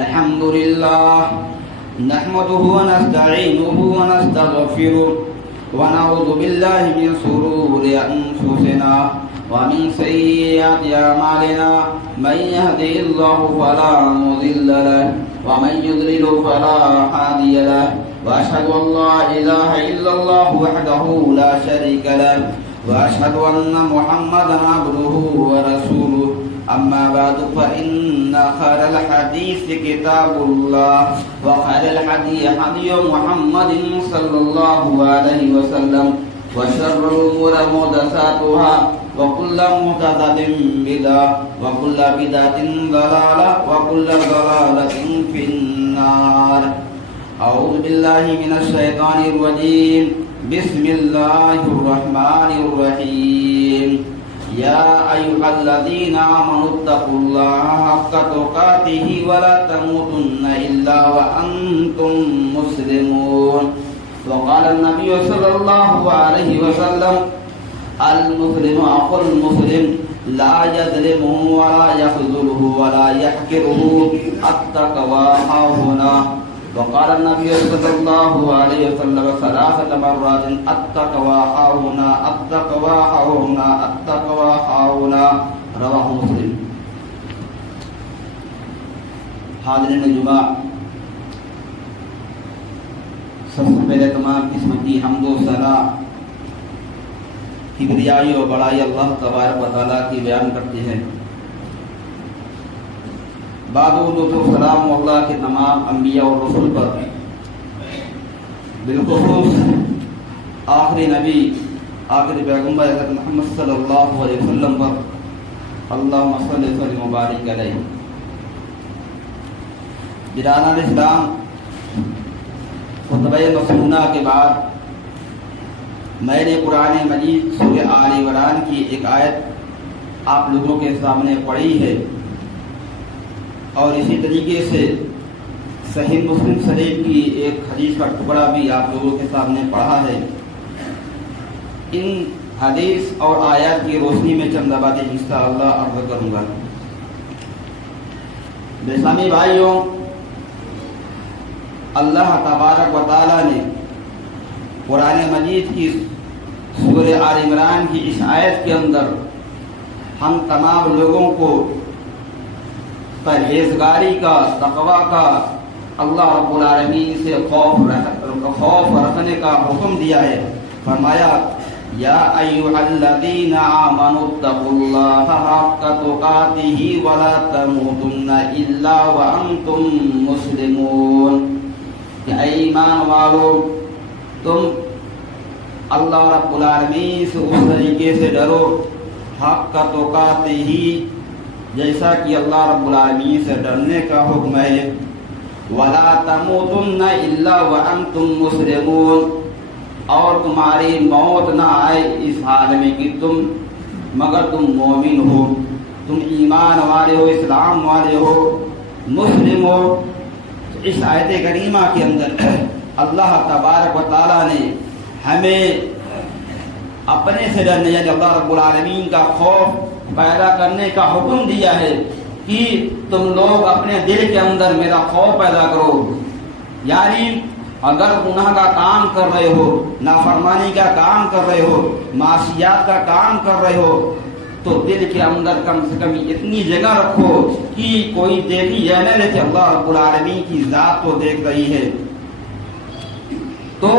الحمد لله نحمده ونستعينه ونستغفره ونعوذ بالله من شرور أنفسنا ومن سيئات أعمالنا من يهده الله فلا مضل له ومن يضلل فلا هادي له وأشهد أن لا إله إلا الله وحده لا شريك له وأشهد أن محمدا عبده ورسوله أما بعد فإن خير الحديث كتاب الله وخير الهدي هدي محمد صلى الله عليه وسلم وشر الأمور محدثاتها وكل محدثة بدعة وكل بدعة ضلالة وكل ضلالة في النار. أعوذ بالله من الشيطان الرجيم. بسم الله الرحمن الرحيم. يا أيها الذين آمنوا اتقوا الله حق تقاته ولا تموتن إلا وأنتم مسلمون. وقال النبي صلى الله عليه وسلم المسلم أخو المسلم لا يظلمه ولا يخذله ولا يحقره التقوى هاهنا. وقال النبي صلى الله عليه وسلم 3 مرات التقوى هاهنا التقوى هاهنا التقوى هاهنا. رواه مسلم. حاضرین جمعہ، سب سے پہلے تمام قسم کی حمد و ثنا کبریائی و بڑائی اللہ تبارک و تعالیٰ کی بیان کرتے ہیں. بعد درود و سلام اللہ کے تمام انبیاء اور رسول پر، بالخصوص آخری نبی آخری پیغمبر حضرت محمد صلی اللہ علیہ وسلم پر اللہم صلی وسلم مبارک علیہ. جنان اسلام، خطبہ مسنونہ کے بعد میں نے قرآن مجید سورہ آل عمران کی ایک آیت آپ لوگوں کے سامنے پڑھی ہے، اور اسی طریقے سے صحیح مسلم شریف کی ایک حدیث کا ٹکڑا بھی آپ لوگوں کے سامنے پڑھا ہے. ان حدیث اور آیات کی روشنی میں چند باتیں انشاءاللہ عرض کروں گا. اسلامی بھائیوں، اللہ تبارک و تعالی نے قرآن مجید کی سورہ آل عمران کی اس آیت کے اندر ہم تمام لوگوں کو پرہیزگاری کا، تقوی کا، اللہ رب العالمین سے خوف رکھنے کا حکم دیا ہے. فرمایا یا ایھا الذین آمنوا اتقوا اللہ حق تقاتہ ولا تموتن الا وانتم مسلمون. کہ اے ایمان والو، تم اللہ رب العالمین سے اس طریقے سے ڈرو حق تقاتہ، جیسا کہ اللہ رب العالمین سے ڈرنے کا حکم ہے. وَلَا تَمُوتُنَّ إِلَّا وَأَنْتُمْ مُسْلِمُونَ، اور تمہاری موت نہ آئے اس حال میں کہ تم مگر تم مومن ہو، تم ایمان والے ہو، اسلام والے ہو، مسلم ہو. اس آیت کریمہ کے اندر اللہ تبارک و تعالیٰ نے ہمیں اپنے سے ڈرنے، یعنی اللہ رب العالمین کا خوف پیدا کرنے کا حکم دیا ہے کہ تم لوگ اپنے دل کے اندر میرا خوف پیدا کرو. یعنی اگر گناہ کا کام کر رہے ہو، نافرمانی کا کام کر رہے ہو، معصیات کا کام کر رہے ہو، تو دل کے اندر کم سے کم اتنی جگہ رکھو کہ کوئی دیکھی یہ نہ رہے کہ اللہ رب العالمین کی ذات تو دیکھ رہی ہے. تو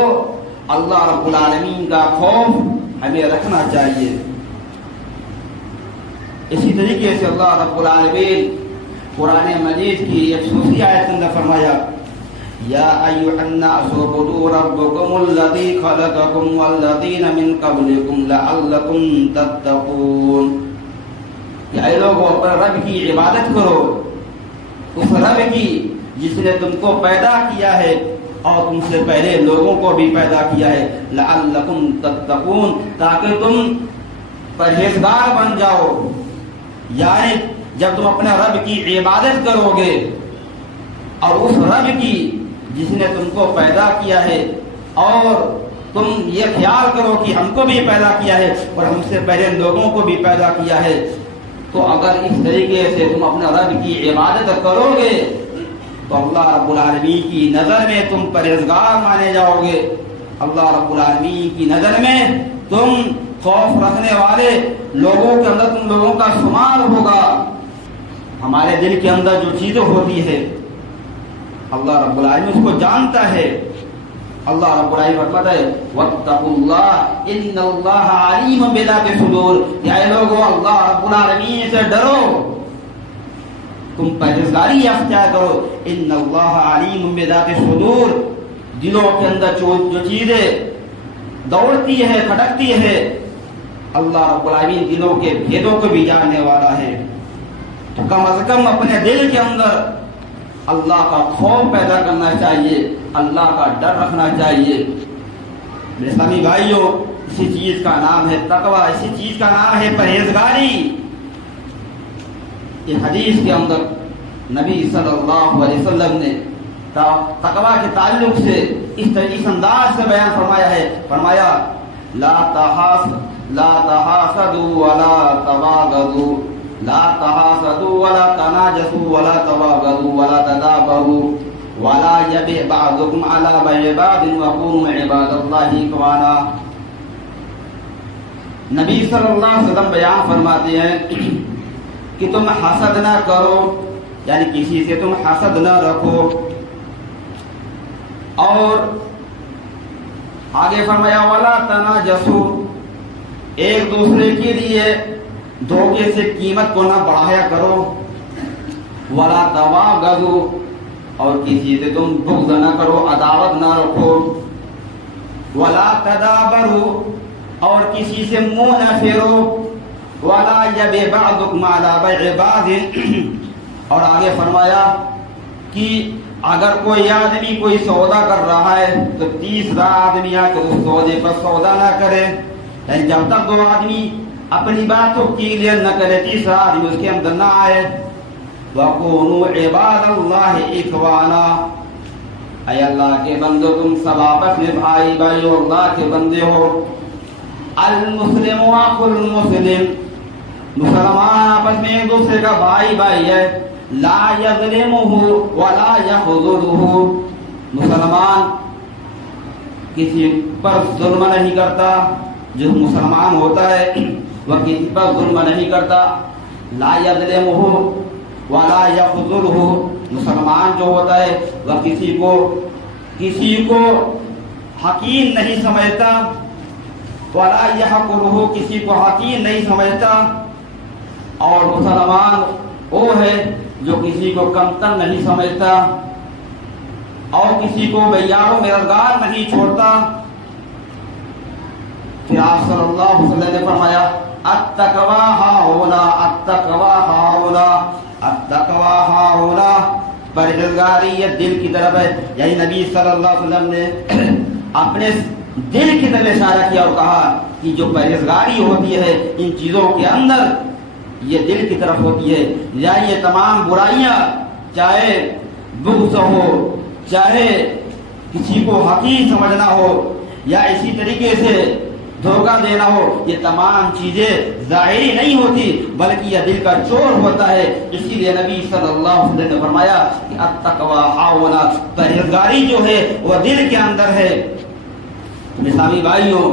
اللہ رب العالمین کا خوف ہمیں رکھنا چاہیے. اسی طریقے سے اللہ رب العالمین قرآن مجید کی ایک دوسری آیت اندر فرمایا یا ایھا الناس اعبدوا ربکم الذی خلقکم والذین من قبلکم لعلکم تتقون. کہ اے لوگوں، اپنے رب کی عبادت کرو، اس رب کی جس نے تم کو پیدا کیا ہے اور تم سے پہلے لوگوں کو بھی پیدا کیا ہے. لعلکم تتقون، تاکہ تم پرہیزگار بن جاؤ. یعنی جب تم اپنے رب کی عبادت کرو گے اور اس رب کی جس نے تم کو پیدا کیا ہے، اور تم یہ خیال کرو کہ ہم کو بھی پیدا کیا ہے اور ہم سے پہلے لوگوں کو بھی پیدا کیا ہے، تو اگر اس طریقے سے تم اپنے رب کی عبادت کرو گے تو اللہ رب العالمین کی نظر میں تم پرہیزگار مانے جاؤ گے، اللہ رب العالمین کی نظر میں تم خوف رکھنے والے لوگوں کے اندر تم لوگوں کا شمار ہوگا۔ ہمارے دل کے اندر جو چیزیں ہوتی ہے اللہ رب العالمین اس کو جانتا ہے۔ اللہ رب العالمین فرماتا ہے واتقوا اللہ ان اللہ علیم بذات الصدور، اے لوگوں اللہ رب العالمین سے ڈرو، تم پرہیزگاری اختیار کرو، ان اللہ علیم بذات الصدور، دلوں کے اندر جو چیزیں دوڑتی ہے کھٹکتی ہے اللہ رب العالمین دلوں کے بھیدوں کو بھی جاننے والا ہے۔ تو کم از کم اپنے دل کے اندر اللہ کا خوف پیدا کرنا چاہیے، اللہ کا ڈر رکھنا چاہیے۔ میرے اسلامی بھائیوں، اسی چیز کا نام ہے تقوی، اسی چیز کا نام ہے پرہیزگاری۔ یہ حدیث کے اندر نبی صلی اللہ علیہ وسلم نے تقوی کے تعلق سے اس انداز سے بیان فرمایا ہے، فرمایا لا تحاسدوا ولا تباغضوا، لا تحاسدوا ولا تناجسوا ولا تباغضوا ولا تدابروا ولا يبع بعضكم على بيع بعض وكونوا عباد الله اخوانا۔ نبی صلی اللہ علیہ وسلم بیان فرماتے ہیں کہ تم حسد نہ کرو، یعنی کسی سے تم حسد نہ رکھو، اور آگے فرمایا ولا تناجسوا، ایک دوسرے کے لیے دھوکے سے قیمت کو نہ بڑھایا کرو، ولا تباغضوا، اور کسی سے تم بغض نہ کرو، عداوت نہ رکھو، ولا تدابروا، اور کسی سے منہ نہ پھیرو، ولا یبع بعضکم علی بیع بعض، اور آگے فرمایا کہ اگر کوئی آدمی کوئی سودا کر رہا ہے تو تیسرا آدمی آ کر اس سودے پر سودا نہ کرے، یعنی جب تک دو آدمی اپنی بات کو کلیئر نہ کرے تیسرا آدمی اس کے اندر نہ آئے۔ وَقُونُوا عِبَادَ اللَّهِ إِخْوَانًا، اے اللہ کے بندو تم سب آپس میں بھائی بھائی اور اللہ کے بندے ہو۔ المسلم اخو المسلم، مسلمان آپس میں ایک دوسرے کا بھائی بھائی ہے۔ لا یظلمہ ولا یخذلہ، مسلمان کسی پر ظلم نہیں کرتا، جو مسلمان ہوتا ہے وہ کسی پر ظلم نہیں کرتا۔ لا یظلمہ ولا یخذلہ، مسلمان جو ہوتا ہے وہ کسی کو حقیر نہیں سمجھتا، ولا یحقرہ، کسی کو حقیر نہیں سمجھتا، اور مسلمان وہ ہے جو کسی کو کمتر نہیں سمجھتا اور کسی کو بیار و مددگار نہیں چھوڑتا۔ پھر آپ صلی اللہ علیہ وسلم نے فرمایا التقوی ہاہنا، التقوی ہاہنا، التقوی ہاہنا، پرہیزگاری یہ دل کی طرف ہے، یعنی نبی صلی اللہ علیہ وسلم نے اپنے دل کی طرف اشارہ کیا اور کہا کہ جو پرہیزگاری ہوتی ہے ان چیزوں کے اندر یہ دل کی طرف ہوتی ہے، یا یہ تمام برائیاں چاہے بغض ہو، چاہے کسی کو حقیر سمجھنا ہو، یا اسی طریقے سے دھوکہ دینا ہو، یہ تمام چیزیں ظاہری نہیں ہوتی بلکہ یہ دل کا چور ہوتا ہے۔ اسی لیے نبی صلی اللہ علیہ وسلم نے فرمایا کہ التقوی ہاہنا، پرہیزگاری جو ہے وہ دل کے اندر ہے۔ اسلامی بھائیوں،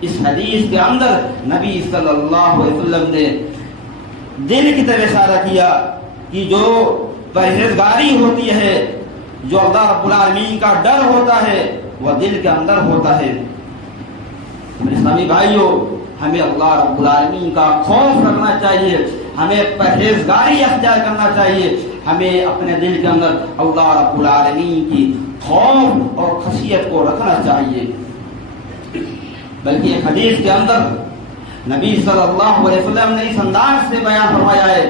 اس حدیث کے اندر نبی صلی اللہ علیہ وسلم نے دل کی طرف اشارہ کیا کہ جو پرہیزگاری ہوتی ہے، جو اللہ رب العالمین کا ڈر ہوتا ہے وہ دل کے اندر ہوتا ہے۔ اسلامی بھائیوں، ہمیں اللہ رب العالمین کا خوف رکھنا چاہیے، ہمیں پرہیزگاری اختیار کرنا چاہیے، ہمیں اپنے دل کے اندر اللہ رب العالمین کی خوف اور خشیت کو رکھنا چاہیے۔ بلکہ ایک حدیث کے اندر نبی صلی اللہ علیہ وسلم نے اس انداز سے بیان فرمایا ہے،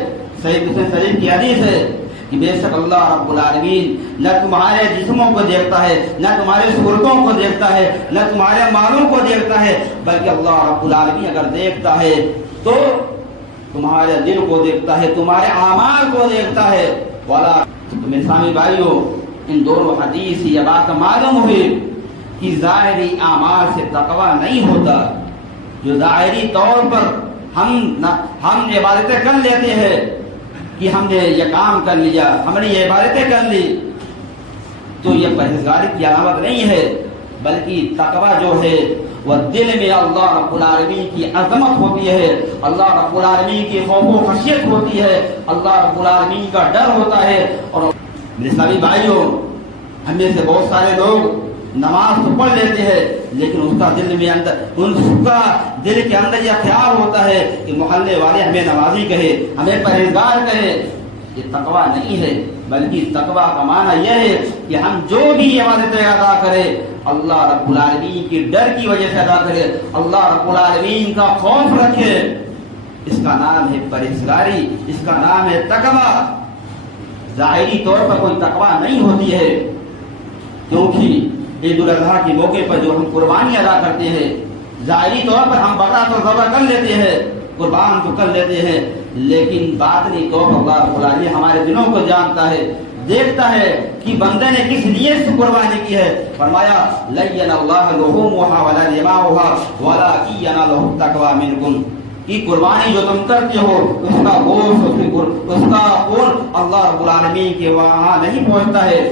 صحیح مسلم شریف کی حدیث ہے کہ بے شک اللہ رب العالمین نہ تمہارے جسموں کو دیکھتا ہے، نہ تمہارے صورتوں کو دیکھتا ہے، نہ تمہارے مالوں کو دیکھتا ہے، بلکہ اللہ رب العالمین اگر دیکھتا ہے تو تمہارے دل کو دیکھتا ہے، تمہارے اعمال کو دیکھتا ہے۔ والا میرے اسلامی بھائیوں، ان دونوں حدیث سے یہ بات معلوم ہوئی کہ ظاہری اعمال سے تقوی نہیں ہوتا۔ جو ظاہری طور پر ہم عبادتیں کر لیتے ہیں کہ ہم نے یہ کام کر لیا، ہم نے یہ عبادتیں کر لی، تو یہ پرہیزگاری کی علامت نہیں ہے، بلکہ تقوی جو ہے وہ دل میں اللہ رب العالمین کی عظمت ہوتی ہے، اللہ رب العالمین کی خوف و خشیت ہوتی ہے، اللہ رب العالمین کا ڈر ہوتا ہے۔ اور میرے اسلامی بھائیوں، ہم میں سے بہت سارے لوگ نماز تو پڑھ لیتے ہیں، لیکن اس کا دل کے اندر یہ خیال ہوتا ہے کہ محلے والے ہمیں نمازی کہے، ہمیں پرہیزگار کہے۔ یہ تقوی نہیں ہے، بلکہ تقوی کا معنی یہ ہے کہ ہم جو بھی عبادتیں ادا کریں اللہ رب العالمین کی ڈر کی وجہ سے ادا کرے، اللہ رب العالمین کا خوف رکھے۔ اس کا نام ہے پرہیزگاری، اس کا نام ہے تقوی۔ ظاہری طور پر کوئی تقوی نہیں ہوتی ہے، کیونکہ عید الاضحیٰ کے موقع پر جو ہم قربانی ادا کرتے ہیں، ظاہری طور پر ہم بکرا تو ذبح کر لیتے ہیں، قربان تو کر لیتے ہیں، لیکن باطنی طور پر اللہ رب العالمین ہمارے دلوں کو جانتا ہے، دیکھتا ہے کہ بندے نے کس نیت سے قربانی کی ہے۔ فرمایا لَيَّنَ اللَّهُ لُحُومُهَا وَلَا دِمَاؤُهَا وَلَٰكِن يَنَالُهُ التَّقْوَىٰ مِنكُمْ، کہ قربانی جو تم کرتے ہو اس کا گوشت، اس کا خون اللہ رب العالمین کے وہاں نہیں پہنچتا ہے،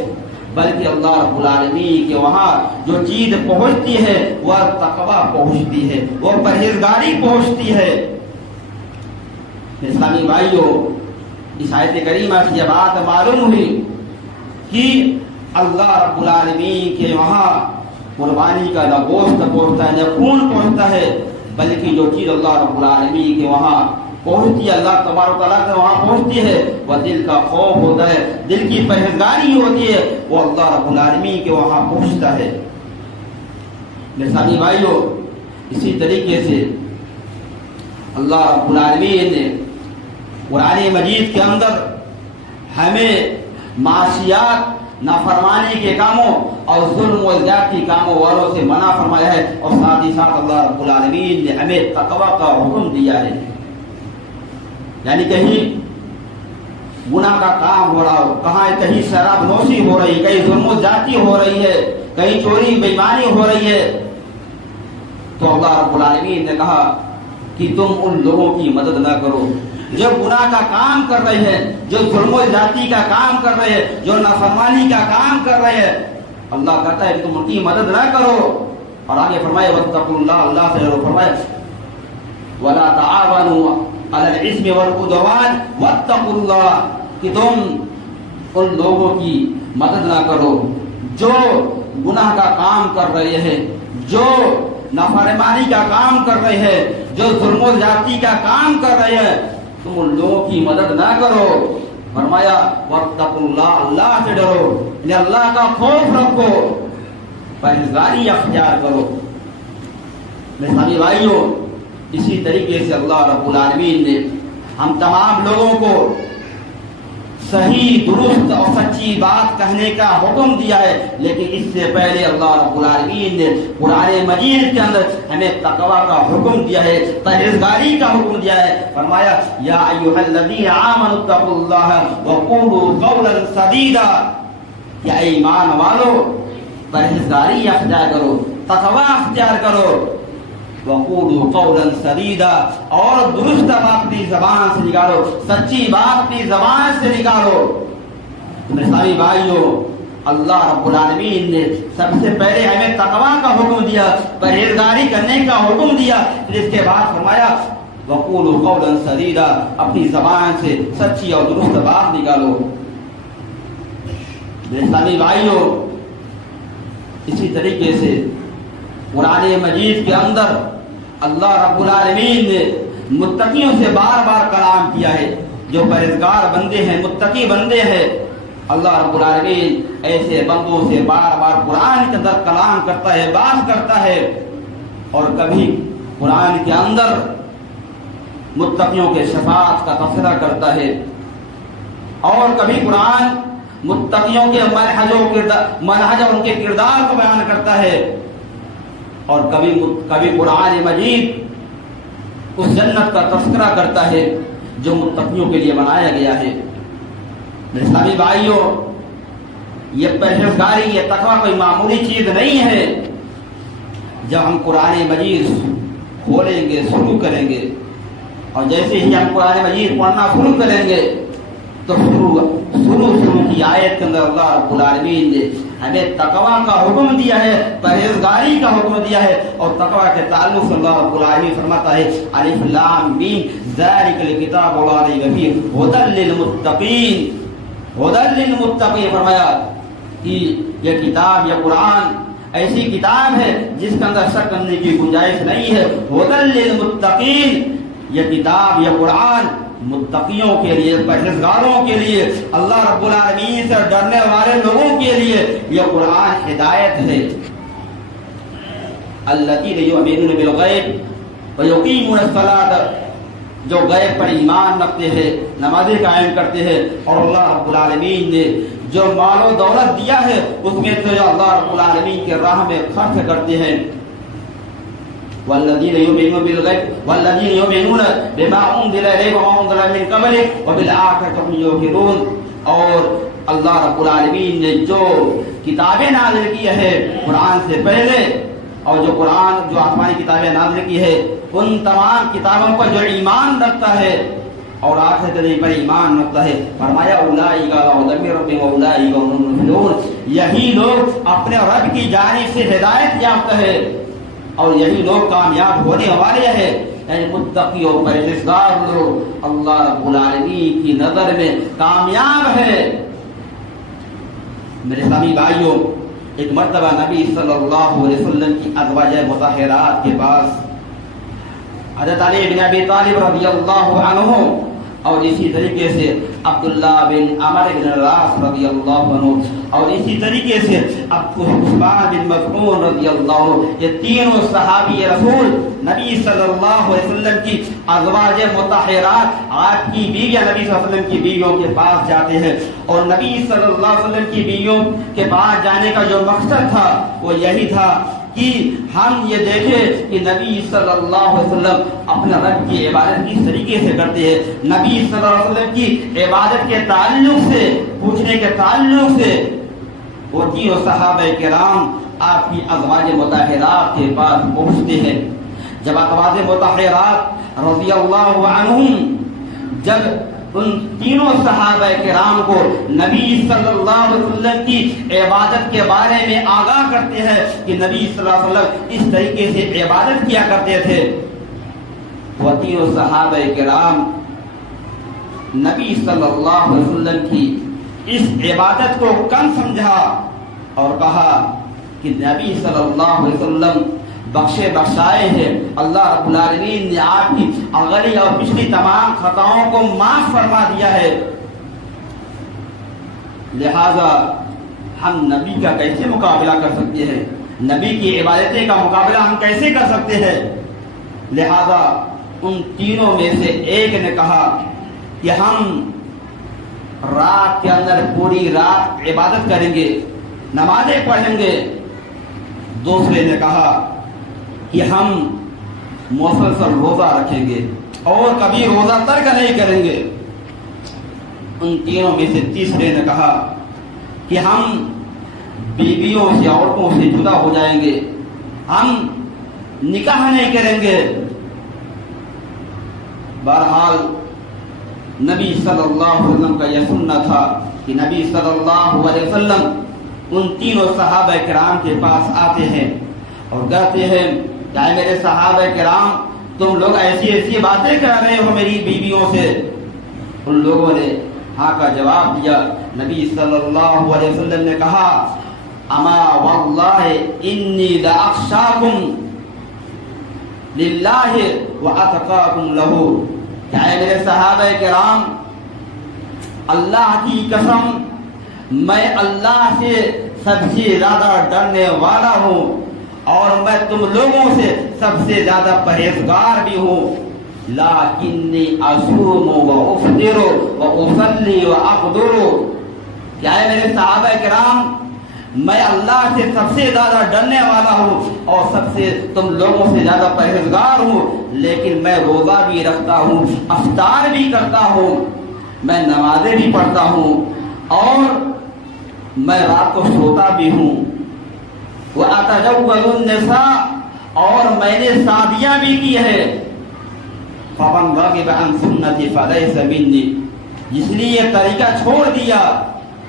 بلکہ اللہ رب العالمین کے وہاں جو چیز پہنچتی ہے وہ تقوی پہنچتی ہے، وہ پرہیزگاری پہنچتی ہے۔ اسلامی بھائیوں، اس آیت کریمہ سے یہ بات معلوم ہوئی کہ اللہ رب العالمین کے وہاں قربانی کا نہ گوشت پہنچتا ہے نہ خون پہنچتا ہے، بلکہ جو چیز اللہ رب العالمین کے وہاں پہنچتی ہے، اللہ تبارک و تعالیٰ کے وہاں پہنچتی ہے، وہ دل کا خوف ہوتا ہے، دل کی پرہیزگاری ہوتی ہے، وہ اللہ رب العالمین کے وہاں پہنچتا ہے۔ میرے ساتھی بھائیوں، اسی طریقے سے اللہ رب العالمین نے قرآن مجید کے اندر ہمیں معاشیات، نافرمانی کے کاموں اور ظلم و زیادتی کاموں والوں سے منع فرمایا ہے، اور ساتھ ہی ساتھ اللہ رب العالمین نے ہمیں تقوی کا حکم دیا ہے۔ یعنی کہیں گناہ کا کام ہو رہا ہو، کہیں شراب نوشی ہو رہی، کہیں ظلم و زیادتی ہو رہی ہے، کہیں چوری بےایمانی ہو رہی ہے، تو اللہ رب العالمین نے کہا کہ تم ان لوگوں کی مدد نہ کرو جو گناہ کا کام کر رہے ہیں، جو ظلم و زیادتی کا کام کر رہے ہیں، جو نافرمانی کا کام کر رہے ہیں۔ اللہ کہتا ہے کہ تم ان کی مدد نہ کرو، اور آگے فرمائے واتقوا اللہ، اللہ سے ڈرو، فرمائے ولا تعاونوا علی الاثم والعدوان واتقوا اللہ، کہ تم ان لوگوں کی مدد نہ کرو جو گناہ کا کام کر رہے ہیں، جو نافرمانی کا کام کر رہے ہیں، جو ظلم و زیادتی کا کام کر رہے ہیں، تم ان لوگوں کی مدد نہ کرو۔ فرمایا واتقوا اللہ، اللہ سے ڈرو، یعنی اللہ کا خوف رکھو، پرہیزگاری اختیار کرو۔ میرے ساتھی بھائیوں، اسی طریقے سے اللہ رب العالمین نے ہم تمام لوگوں کو صحیح، درست اور سچی بات کہنے کا حکم دیا ہے، لیکن اس سے پہلے اللہ رب العالمین نے قرآن مجید کے اندر ہمیں تقوی کا حکم دیا ہے، پرہیزگاری کا حکم دیا ہے۔ فرمایا یا ایھا الذین آمنوا اتقوا اللہ وقولوا قولا سدیدا، یا ایمان والو پرہیزگاری اختیار کرو، تقوی اختیار کرو، وقولوا قولا سدیدا، اور درست بات اپنی زبان سے نکالو، سچی بات اپنی زبان سے نکالو۔ میرے اسلامی بھائیوں، اللہ رب العالمین نے سب سے پہلے ہمیں تقوی کا حکم دیا، پرہیزگاری کرنے کا حکم دیا، پھر اس کے بعد فرمایا وقولوا قولا سدیدا، اپنی زبان سے سچی اور درست بات نکالو۔ میرے اسلامی بھائیوں، اسی طریقے سے قرآن مجید کے اندر اللہ رب العالمین نے متقیوں سے بار بار کلام کیا ہے، جو پرہیزگار بندے ہیں، متقی بندے ہیں، اللہ رب العالمین ایسے بندوں سے بار بار قرآن کے اندر کلام کرتا ہے، بات کرتا ہے، اور کبھی قرآن کے اندر متقیوں کے شفاعت کا تذکرہ کرتا ہے، اور کبھی قرآن متقیوں کے منہج اور ان کے کردار کو بیان کرتا ہے، اور کبھی قرآن مجید اس جنت کا تذکرہ کرتا ہے جو متقیوں کے لیے بنایا گیا ہے۔ میرے اسلامی بھائیوں، یہ پرہیزگاری، یہ تقویٰ کوئی معمولی چیز نہیں ہے۔ جب ہم قرآن مجید کھولیں گے، شروع کریں گے، اور جیسے ہی ہم قرآن مجید پڑھنا شروع کریں گے تو شروع کی آیت کے اندر اللہ رب العالمین نے ہمیں تقوی کا حکم دیا ہے، پرہیزگاری کا حکم دیا ہے، اور تقوی کے تعلق سے اللہ رب العالمین فرماتا ہے الف لام میم ذالک الکتاب لا ریب فیہ ھدی للمتقین، ھدی للمتقین، فرمایا کہ یہ کتاب، یہ قرآن ایسی کتاب ہے جس کے اندر شک کرنے کی گنجائش نہیں ہے، ھدی للمتقین، یہ کتاب، یہ قرآن متقیوں کے لیے، پرہیزگاروں کے لیے، اللہ رب العالمین سے ڈرنے والے لوگوں کے لیے یہ قرآن ہدایت ہے۔ الذین یؤمنون بالغیب ویقیمون الصلاۃ، جو غیب پر ایمان رکھتے ہیں، نمازیں قائم کرتے ہیں، اور اللہ رب العالمین نے جو مال و دولت دیا ہے اس میں سے اللہ رب العالمین کے راہ میں خرچ کرتے ہیں۔ والذین یؤمنون بالغیب والذین یؤمنون بما انزل الیک وما انزل من قبلک وبالآخرۃ هم یوقنون، اور اللہ رب العالمین نے جو کتابیں نازل کی ہے قرآن سے پہلے، اور جو قرآن، جو آسمانی کتابیں نازل کی ہے، ان تمام کتابوں پر جو ایمان رکھتا ہے اور آخرت پر ایمان رکھتا ہے، فرمایا اولئک علی ھدی من ربہم واولئک هم المفلحون، یہی لوگ اپنے رب کی جانب سے ہدایت یافتہ ہے اور یہی لوگ کامیاب ہونے والے ہیں۔ یعنی متقی اور پرہیزگار لوگ اللہ رب العالمین کی نظر میں کامیاب ہے۔ میرے اسلامی بھائیوں، ایک مرتبہ نبی صلی اللہ علیہ وسلم کی ازواج مطہرات کے پاس حضرت علی بن ابی طالب رضی اللہ عنہ، اور اسی طریقے سے عبداللہ بن عمر بن العاص رضی اللہ عنہ، اور اسی طریقے سے عثمان بن مظعون رضی اللہ عنہ، یہ تینوں صحابی رسول نبی صلی اللہ علیہ وسلم کی ازواج مطہرات، آپ کی بیویاں نبی صلی اللہ علیہ وسلم کی بیویوں کے پاس جاتے ہیں، اور نبی صلی اللہ علیہ وسلم کی بیویوں کے پاس جانے کا جو مقصد تھا وہ یہی تھا کہ ہم یہ دیکھیں کہ نبی صلی اللہ علیہ وسلم اپنے رب کی عبادت کس طریقے سے کرتے ہیں، نبی صلی اللہ علیہ وسلم کی عبادت کے تعلق سے، پوچھنے کے تعلق سے وہ تینوں صحابہ کرام آپ کی ازواج مطہرات کے پاس پہنچتے ہیں۔ جب ازواج مطہرات رضی اللہ عنہم جب ان تینوں صحابہ کرام کو نبی صلی اللہ علیہ وسلم کی عبادت کے بارے میں آگاہ کرتے ہیں کہ نبی صلی اللہ علیہ وسلم اس طریقے سے عبادت کیا کرتے تھے، وہ تینوں صحابہ کرام نبی صلی اللہ علیہ وسلم کی اس عبادت کو کم سمجھا اور کہا کہ نبی صلی اللہ علیہ وسلم بخشے بخشائے ہیں، اللہ رب العالمین نے آپ کی اگلی اور پچھلی تمام خطاؤں کو معاف فرما دیا ہے، لہذا ہم نبی کا کیسے مقابلہ کر سکتے ہیں، نبی کی عبادتیں کا مقابلہ ہم کیسے کر سکتے ہیں۔ لہذا ان تینوں میں سے ایک نے کہا کہ ہم رات کے اندر پوری رات عبادت کریں گے، نمازیں پڑھیں گے۔ دوسرے نے کہا کہ ہم مسلسل روزہ رکھیں گے اور کبھی روزہ ترک نہیں کریں گے۔ ان تینوں میں سے تیسرے نے کہا کہ ہم بیویوں سے، عورتوں سے جدا ہو جائیں گے، ہم نکاح نہیں کریں گے۔ بہرحال نبی صلی اللہ علیہ وسلم کا یہ سننا تھا کہ نبی صلی اللہ علیہ وسلم ان تینوں صحابہ کرام کے پاس آتے ہیں اور کہتے ہیں کہ اے میرے صحابہ کرام، تم لوگ ایسی ایسی باتیں کر رہے ہو میری بیویوں سے۔ ان لوگوں نے ہاں کا جواب دیا۔ نبی صلی اللہ علیہ وسلم نے کہا اما واللہ انی لاخشاکم للہ واتقاکم لہ، کہ اے میرے صحابہ کرام، اللہ کی قسم میں اللہ سے سب سے زیادہ ڈرنے والا ہوں اور میں تم لوگوں سے سب سے زیادہ پرہیزگار بھی ہوں، لیکنی اصوم و افطر و اصلی و اقدر، کیا ہے میرے صحابہ کرام، میں اللہ سے سب سے زیادہ ڈرنے والا ہوں اور سب سے تم لوگوں سے زیادہ پرہیزگار ہوں، لیکن میں روزہ بھی رکھتا ہوں، افطار بھی کرتا ہوں، میں نمازیں بھی پڑھتا ہوں اور میں رات کو سوتا بھی ہوں، وَأَتَزَوَّجُ النِّسَاءَ، اور میں نے شادیاں بھی کی ہے، فَمَنْ رَغِبَ عَنْ سُنَّتِي فَلَيْسَ مِنِّي، جس نے یہ طریقہ چھوڑ دیا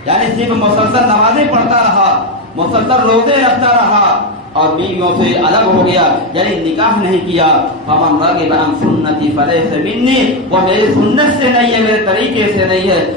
یعنی صرف مسلسل نمازیں پڑھتا رہا، مسلسل روزے رکھتا رہا اور بیویوں سے الگ ہو گیا، یعنی نکاح نہیں کیا، فمن رغب عن سنتی فلیس منی، وہ میری سنت سے نہیں ہے، میرے طریقے سے نہیں ہے۔